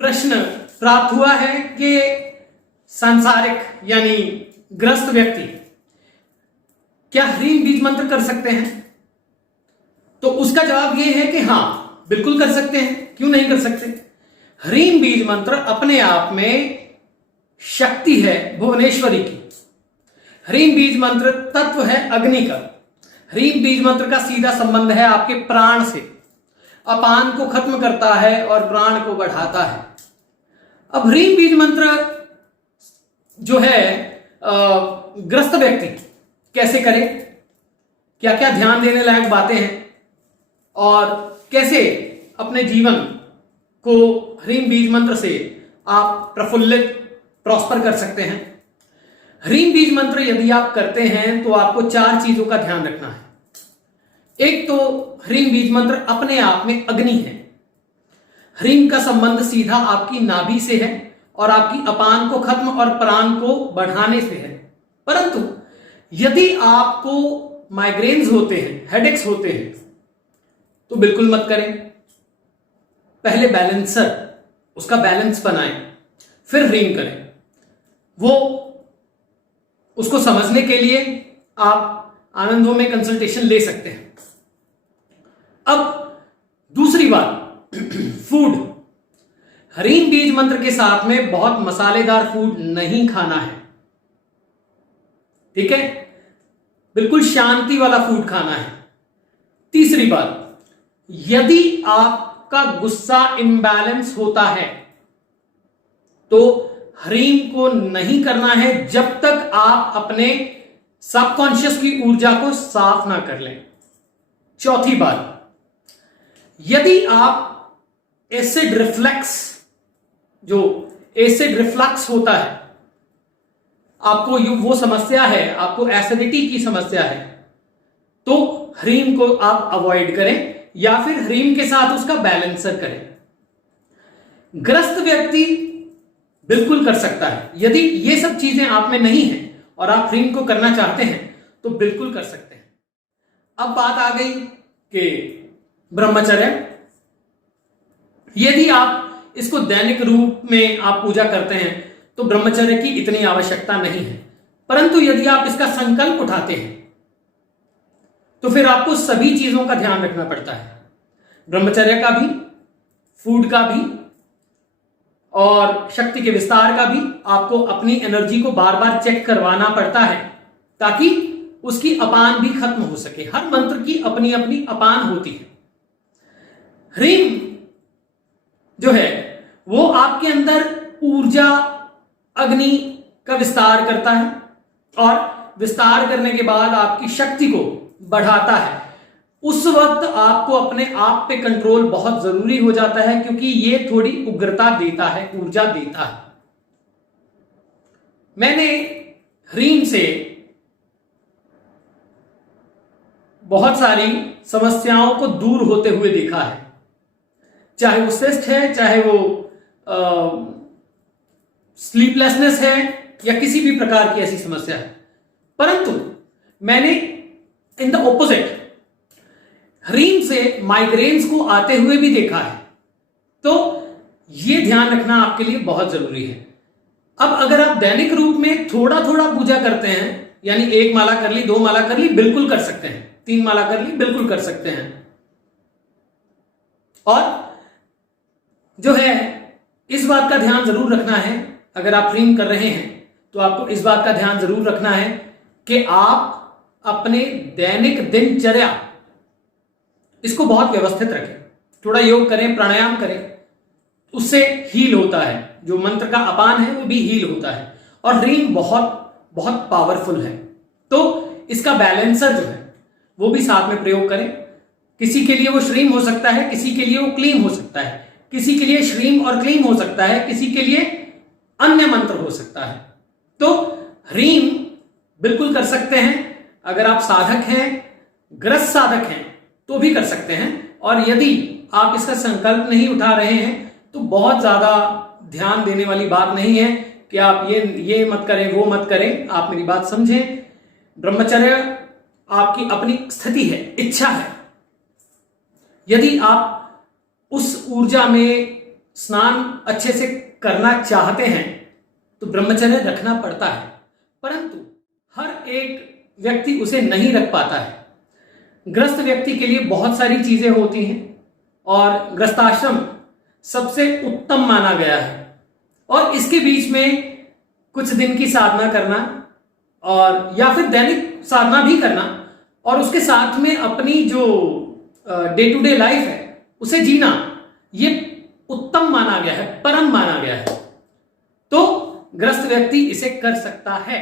प्रश्न प्राप्त हुआ है कि सांसारिक यानी ग्रस्त व्यक्ति क्या ह्रीम बीज मंत्र कर सकते हैं? तो उसका जवाब यह है कि हां, बिल्कुल कर सकते हैं। क्यों नहीं कर सकते? ह्रीम बीज मंत्र अपने आप में शक्ति है भुवनेश्वरी की। ह्रीम बीज मंत्र तत्व है अग्नि का। ह्रीम बीज मंत्र का सीधा संबंध है आपके प्राण से। अपान को खत्म करता है और प्राण को बढ़ाता है। अब ह्रीम बीज मंत्र जो है ग्रस्त व्यक्ति कैसे करे, क्या क्या ध्यान देने लायक बातें हैं और कैसे अपने जीवन को ह्रीम बीज मंत्र से आप प्रफुल्लित प्रॉस्पर कर सकते हैं। ह्रीम बीज मंत्र यदि आप करते हैं तो आपको 4 चीजों का ध्यान रखना है। एक तो ह्रीम बीज मंत्र अपने आप में अग्नि है। ह्रीम का संबंध सीधा आपकी नाभि से है और आपकी अपान को खत्म और प्राण को बढ़ाने से है। परंतु यदि आपको माइग्रेन्स होते हैं, हेडेक्स होते हैं, तो बिल्कुल मत करें। पहले बैलेंसर, उसका बैलेंस बनाएं, फिर ह्रीम करें। वो उसको समझने के लिए आप आनंदों में कंसल्टेशन ले सकते हैं। अब दूसरी बात, फूड। ह्रीम बीज मंत्र के साथ में बहुत मसालेदार फूड नहीं खाना है, ठीक है? बिल्कुल शांति वाला फूड खाना है। तीसरी बात, यदि आपका गुस्सा इम्बैलेंस होता है तो ह्रीम को नहीं करना है जब तक आप अपने सबकॉन्शियस की ऊर्जा को साफ ना कर लें। चौथी बात, यदि आप एसिड रिफ्लक्स, जो एसिड रिफ्लक्स होता है, आपको वो समस्या है, आपको एसिडिटी की समस्या है, तो ह्रीम को आप अवॉइड करें या फिर ह्रीम के साथ उसका बैलेंसर करें। ग्रस्त व्यक्ति बिल्कुल कर सकता है। यदि ये सब चीजें आप में नहीं है और आप ह्रीम को करना चाहते हैं तो बिल्कुल कर सकते हैं। अब बात आ गई कि ब्रह्मचर्य। यदि आप इसको दैनिक रूप में आप पूजा करते हैं तो ब्रह्मचर्य की इतनी आवश्यकता नहीं है। परंतु यदि आप इसका संकल्प उठाते हैं तो फिर आपको सभी चीजों का ध्यान रखना पड़ता है। ब्रह्मचर्य का भी, फूड का भी और शक्ति के विस्तार का भी। आपको अपनी एनर्जी को बार बार चेक करवाना पड़ता है ताकि उसकी अपान भी खत्म हो सके। हर मंत्र की अपनी अपनी अपान होती है। ह्रीम जो है वो आपके अंदर ऊर्जा, अग्नि का विस्तार करता है और विस्तार करने के बाद आपकी शक्ति को बढ़ाता है। उस वक्त आपको अपने आप पे कंट्रोल बहुत जरूरी हो जाता है क्योंकि ये थोड़ी उग्रता देता है, ऊर्जा देता है। मैंने ह्रीम से बहुत सारी समस्याओं को दूर होते हुए देखा है, चाहे वो सिस्ट है, चाहे वो स्लीपलेसनेस है या किसी भी प्रकार की ऐसी समस्या है। परंतु मैंने इन द ऑपोजिट ह्रीम से माइग्रेन्स को आते हुए भी देखा है। तो यह ध्यान रखना आपके लिए बहुत जरूरी है। अब अगर आप दैनिक रूप में थोड़ा थोड़ा पूजा करते हैं, यानी 1 माला कर ली, 2 माला कर ली, बिल्कुल कर सकते हैं। 3 माला कर ली, बिल्कुल कर सकते हैं। और जो है इस बात का ध्यान जरूर रखना है, अगर आप ह्रीम कर रहे हैं तो आपको इस बात का ध्यान जरूर रखना है कि आप अपने दैनिक दिनचर्या इसको बहुत व्यवस्थित रखें। थोड़ा योग करें, प्राणायाम करें, उससे हील होता है। जो मंत्र का अपान है वो भी हील होता है। और ह्रीम बहुत बहुत पावरफुल है। तो इसका बैलेंसर जो है वो भी साथ में प्रयोग करें। किसी के लिए वो श्रीम हो सकता है, किसी के लिए वो क्लीम हो सकता है, किसी के लिए श्रीम और क्लीम हो सकता है, किसी के लिए अन्य मंत्र हो सकता है। तो ह्रीम बिल्कुल कर सकते हैं। अगर आप साधक हैं, ग्रस्त साधक हैं तो भी कर सकते हैं। और यदि आप इसका संकल्प नहीं उठा रहे हैं तो बहुत ज्यादा ध्यान देने वाली बात नहीं है कि आप ये मत करें, वो मत करें। आप मेरी बात समझें। ब्रह्मचर्य आपकी अपनी स्थिति है, इच्छा है। यदि आप उस ऊर्जा में स्नान अच्छे से करना चाहते हैं तो ब्रह्मचर्य रखना पड़ता है, परंतु हर एक व्यक्ति उसे नहीं रख पाता है। ग्रस्त व्यक्ति के लिए बहुत सारी चीजें होती हैं और ग्रस्ताश्रम सबसे उत्तम माना गया है, और इसके बीच में कुछ दिन की साधना करना और या फिर दैनिक साधना भी करना और उसके साथ में अपनी जो डे टू डे लाइफ है उसे जीना, ये उत्तम माना गया है, परम माना गया है। तो ग्रस्त व्यक्ति इसे कर सकता है।